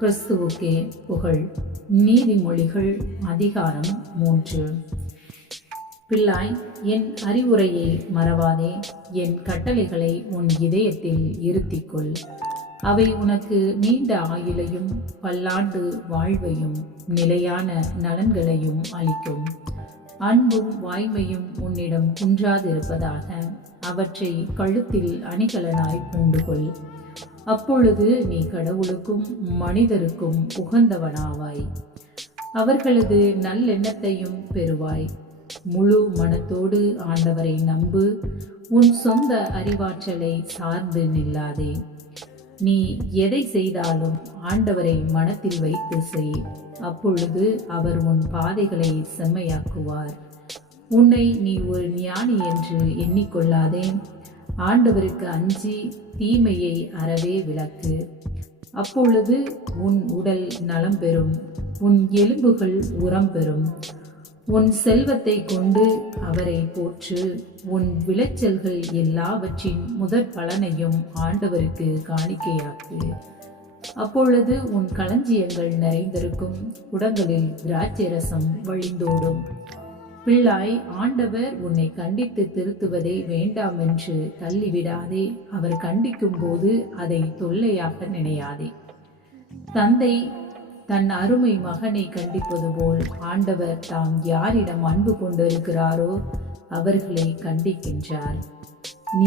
கிறிஸ்துவுக்கே புகழ். நீதிமொழிகள் அதிகாரம் மூன்று. பிள்ளாய் என் அறிவுரையை மறவாதே. என் கட்டளைகளை உன் இதயத்தில் இருத்திக்கொள். அவை உனக்கு நீண்ட ஆயுளையும் பல்லாண்டு வாழ்வையும் நிலையான நலன்களையும் அளிக்கும். அன்பும் வாய்மையும் உன்னிடம் குன்றாதிருப்பதாக அவற்றை கழுத்தில் அணிகலனாய் பூண்டுகொள். அப்பொழுது நீ கடவுளுக்கும் மனிதருக்கும் உகந்தவனாவாய். அவர்களது நல்லெண்ணத்தையும் பெறுவாய். முழு மனத்தோடு ஆண்டவரை நம்பு. உன் சொந்த அறிவாற்றலை சார்ந்து நில்லாதே. நீ எதை செய்தாலும் ஆண்டவரை மனத்தில் வைத்து செய். அப்பொழுது அவர் உன் பாதைகளை செம்மையாக்குவார். உன்னை நீ ஒரு ஞானி என்று எண்ணிக்கொள்ளாதே. ஆண்டவருக்கு அஞ்சி தீமையை அறவே விளக்கு. அப்பொழுது உன் உடல் நலம் பெறும் உன் எலும்புகள் உரம் பெறும். உன் செல்வத்தை கொண்டு அவரை போற்று உன் விளைச்சல்கள் எல்லாவற்றின் முதற் பலனையும் ஆண்டவருக்கு காணிக்கையாக்கு. அப்பொழுது உன் களஞ்சியங்கள் நிறைந்திருக்கும் குடங்களில் திராட்சை ரசம் வழிந்தோடும். பிள்ளாய் ஆண்டவர் உன்னை கண்டித்து திருத்துவதை வேண்டாம் என்று தள்ளிவிடாதே. அவர் கண்டிக்கும் போது அதை தொல்லையாக நினையாதே. தந்தை தன் அருமை மகனை கண்டிப்பது போல் ஆண்டவர் தாம் யாரிடம் அன்பு கொண்டிருக்கிறாரோ அவர்களை கண்டிக்கின்றார்.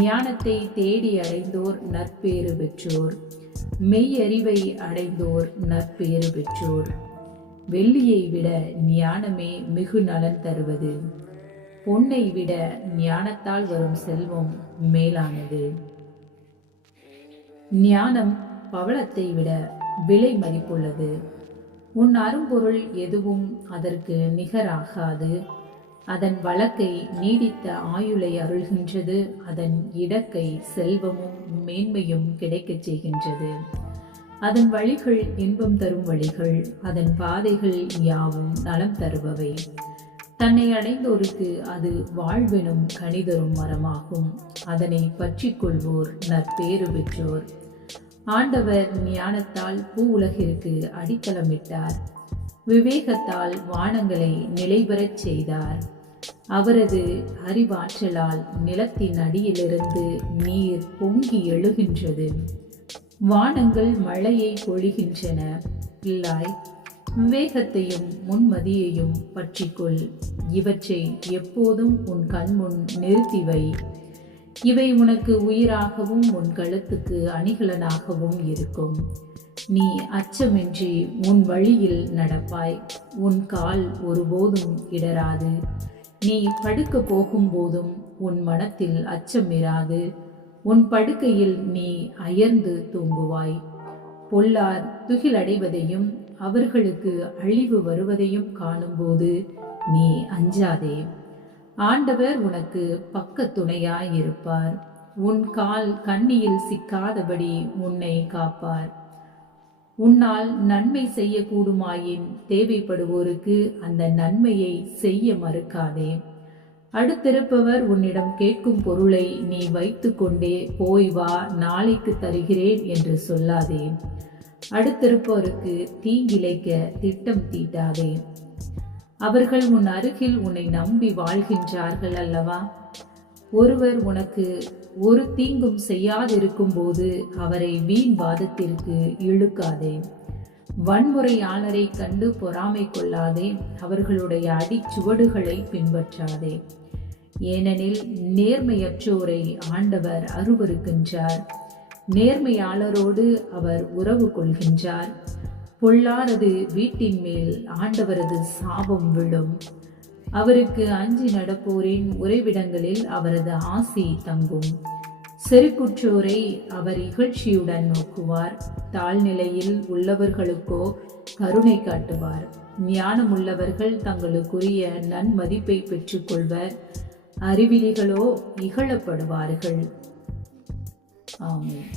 ஞானத்தை தேடி அடைந்தோர் நற்பேறு பெற்றோர். மெய்யறிவை அடைந்தோர் நற்பேறு பெற்றோர். வெள்ளியை விட ஞானமே மிகு நலன் தருவது. பொன்னை விட ஞானத்தால் வரும் செல்வம் மேலானது. ஞானம் பவளத்தை விட விலை மதிப்புள்ளது. உன் அரும்பொருள் எதுவும் அதற்கு நிகராகாது. அதன் வழக்கை நீடித்த ஆயுளை அருள்கின்றது. அதன் இடக்கை செல்வமும் மேன்மையும் கிடைக்கச் செய்கின்றது. அதன் வழிகள் இன்பம் தரும் வழிகள் அதன் பாதைகள் யாவும் நலம் தருபவை. தன்னை அடைந்தோருக்கு அது வாழ்வெனும் கணிதரும் மரமாகும். அதனை பற்றி கொள்வோர் நற்பேறு பெற்றோர். ஆண்டவர் ஞானத்தால் பூ உலகிற்கு அடித்தளமிட்டார். விவேகத்தால் வானங்களை நிலைபெறச் செய்தார். அவரது அறிவாற்றலால் நிலத்தின் அடியிலிருந்து நீர் பொங்கி எழுகின்றது. வானங்கள் மழையை பொழிகின்றன. பிள்ளாய் விவேகத்தையும் முன்மதியையும் பற்றிக்கொள். இவற்றை எப்போதும் உன் கண்முன் நிறுத்தி வை இவை உனக்கு உயிராகவும் உன் கழுத்துக்கு அணிகலனாகவும் இருக்கும். நீ அச்சமின்றி உன் வழியில் நடப்பாய். உன் கால் ஒருபோதும் இடராது. நீ படுக்க போகும்போதும் உன் மனத்தில் அச்சமிராது உன் படுக்கையில் நீ அயர்ந்து தூங்குவாய். பொல்லார் துகிலடைவதையும் அவர்களுக்கு அழிவு வருவதையும் காணும்போது நீ அஞ்சாதே. ஆண்டவர் உனக்கு பக்க துணையாயிருப்பார். உன் கால் கண்ணியில் சிக்காதபடி உன்னை காப்பார். உன்னால் நன்மை செய்யக்கூடுமாயின் தேவைப்படுவோருக்கு அந்த நன்மையை செய்ய மறுக்காதே. அடுத்திருப்பவர் உன்னிடம் கேட்கும் பொருளை நீ வைத்துக்கொண்டே போய் வா நாளைக்கு தருகிறேன் என்று சொல்லாதே. அடுத்திருப்பவருக்கு தீங்கிழைக்க திட்டம் தீட்டாதே. அவர்கள் உன் அருகில் உன்னை நம்பி வாழ்கின்றார்கள் அல்லவா? ஒருவர் உனக்கு ஒரு தீங்கும் செய்யாதிருக்கும் போது அவரை வீண் வாதத்திற்கு இழுக்காதே. வன்முறையாளரை கண்டு பொறாமை கொள்ளாதே. அவர்களுடைய அடிச்சுவடுகளை பின்பற்றாதே. ஏனெனில் நேர்மையற்றோரை ஆண்டவர் அருவருக்கின்றார். நேர்மையாளரோடு அவர் உறவு கொள்கின்றார். பொல்லாரது வீட்டின் மேல் ஆண்டவரது சாபம் விழும். அவருக்கு அஞ்சி நடப்போரின் உறைவிடங்களில் அவரது ஆசி தங்கும். செருக்குற்றோரை அவர் இகழ்ச்சியுடன் நோக்குவார். தாழ்நிலையில் உள்ளவர்களுக்கோ கருணை காட்டுவார். ஞானமுள்ளவர்கள் தங்களுக்குரிய நன்மதிப்பை பெற்றுக்கொள்வர். அறிவிலிகளோ இகழப்படுவார்கள். ஆமாம்